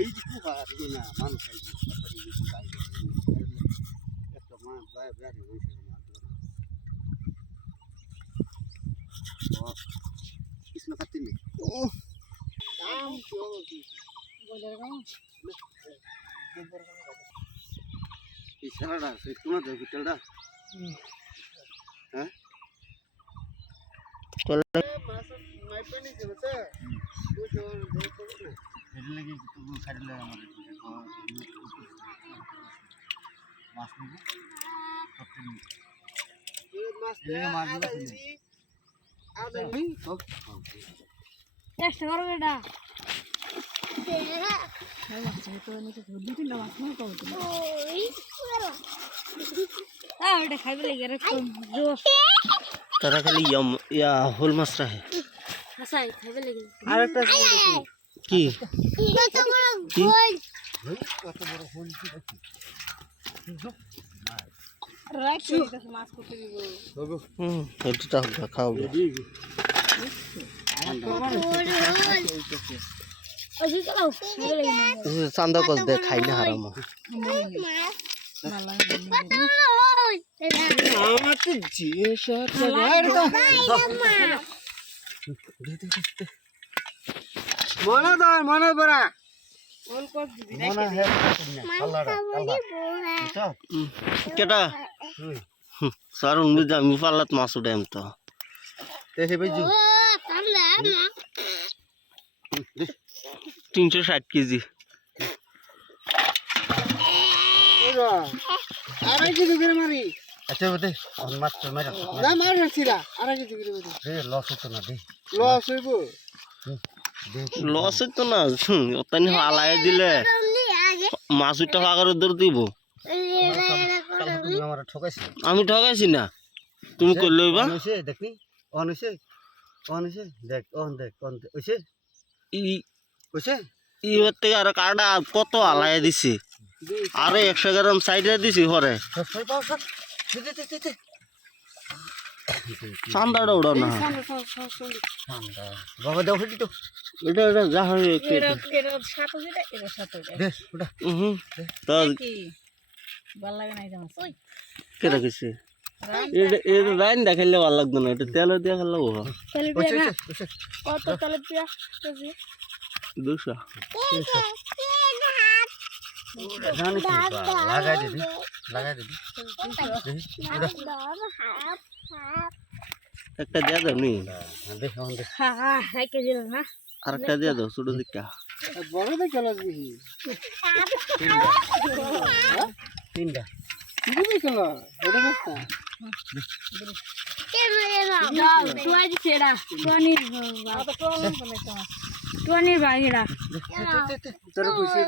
এই যে খুব আর না মানুষ একটা মাছ যায় বেড়ে হয়েছে কিছু না কাটতে নেই ও দাম কি বলে এই সারাটা সেই কোনা দেয় বিকেলটা হ্যাঁ মাছ নাই পানি যাবে এর লাগি তো ছাড়লে আমাদের মাছ নিব করতে নিব এই মাছ দিছি আর দেই সব চেষ্টা করো বেটা মাছ তো নিতে দুই তিনটা মাছ না পাবো ওই এটা খাইবে লাগে রে তারা খালি ইয়া হোল মাছ রাখে হাসাই খাইবে লাগে আরেকটা কি কত বড় গোল কত বড় হোল কি দেখি রাইট করে মাছ করতে দিব এটা খাও ওই চলো চান্দা কল দে খাই না হারাম আমার তো জিএসা মনে বড়া মনে হে কেটা স্যার উনি আমি পাল্লাত মাছ উঠাইম তো দেখে বেজু 360 কেজি আড়াই কেজি করে মারি আচ্ছা বটে মাছ তো মারা না মার রাখছিলা আড়াই কেজি করে মারি রে লস হতো না দে লস হইব লস হইতো না ওতানি হালাই দিলে মাছ উঠা ফাগার দূর দিব আমার ঠকাইছি আমি ঠকাইছি না তুমি কই লইবা হইছে দেখনি অন হইছে দেখ অন দেখ হইছে ই হইছে ই হতে আর কাটা কত হালাই দিছি আরে 100 গ্রাম সাইডে দিছি হরে চান্দাটা উড়ো না বাবা দাও ফেটি তো এটা যা হয় এটা সাথে দিটা এটা সাথে দে ওটা তো কি ভাল লাগে না এটা মাছ কে রাখিছে এটা রাইন দেখাইলে ভালো লাগতো না এটা তেল দিয়ে খেলে ও তেল দিয়া না কত তেল দিয়া কেজি 200 জানি কি লাগাই দিবি একটা দিয়ে দাও নি দেখ অন দেখ হ্যাঁ 1 কেজি না আরেকটা দিয়ে দাও ছোট দিকটা বড় দেখে লাগবি তিনটা দিবি কেন বড় দেখতা তুই দিছেড়া টনির বাগিরা তোর কইছে